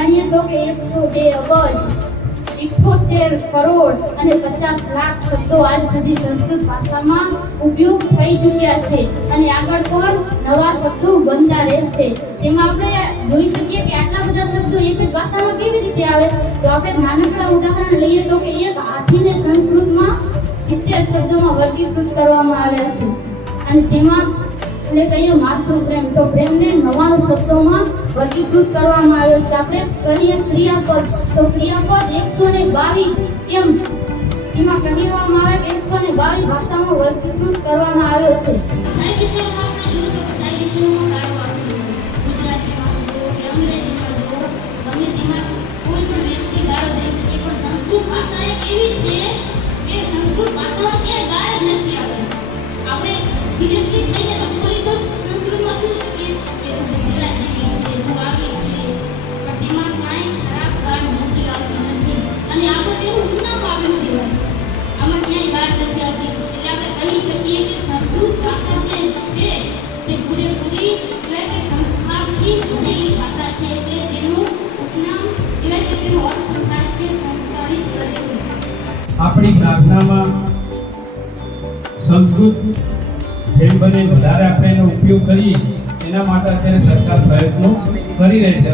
જાણીએ તો કે 102 અબજ 78 કરોડ અને 50 લાખ શબ્દો આજ સુધી સંસ્કૃત ભાષામાં ઉપયોગ થઈ ચૂક્યા છે અને આગળ પણ નવા શબ્દો બનતા રહેશે. તેમાં આપણે જોઈ શકીએ કે આટલા બધા શબ્દો એક જ ભાષામાં કેવી રીતે આવે. તો આપણે નાનકડા ઉદાહરણ લઈએ તો કે એક હાથીને સંસ્કૃતમાં 70 શબ્દોમાં વર્ગીકૃત કરવામાં આવ્યા છે અને તેમાં એટલે કહીએ માતૃપ્રેમ, તો પ્રેમને 99 શબ્દોમાં વર્ગીકૃત કરવામાં આવ્યો છે. આપણે કરીએ ક્રિયાપદ, તો ક્રિયાપદ 122 એમ એમાં કહેવામાં આવે કે 122 ભાષામાં વર્ગીકૃત કરવામાં આવ્યો છે. આ વિષયમાં આપણે જોઈએ તો બધા વિષયોમાં ગાળો આપેલો છે. ગુજરાતીમાં જો કે અંગ્રેજીમાં જો ગમે તેમાં કોઈ પણ વ્યક્તિ ગાળો દઈ શકે, પણ સંસ્કૃત ભાષા એક એવી છે કે સંસ્કૃત ભાષામાં ક્યાંય ગાળ જ નથી આવતી. આપણે સિરિયસલી થઈને તો બોલી તો સંસ્કૃતમાં શું છે કે એ તો ગુજરાતી છે, હું આવી છે, પણ તેમાં કાંઈ ખરાબ ગાળ મોટી આવતી નથી અને આગળ તેનું ઉપનામ આવ્યું કહેવાય. આમાં ક્યાંય ગાળ નથી આવતી. એટલે આપણે કહી શકીએ કે સંસ્કૃત ભાષા છે તે પૂરેપૂરી કહેવાય કે સંસ્કારથી ભરેલી ભાષા છે. એટલે તેનું ઉપનામ કહેવાય કે તેનો અર્થ થાય છે સંસ્કારિત કરેલું. આપણી પ્રાર્થનામાં સંસ્કૃત જેમ બને વધારે આપણે એનો ઉપયોગ કરીએ એના માટે અત્યારે સરકાર પ્રયત્નો કરી રહી છે.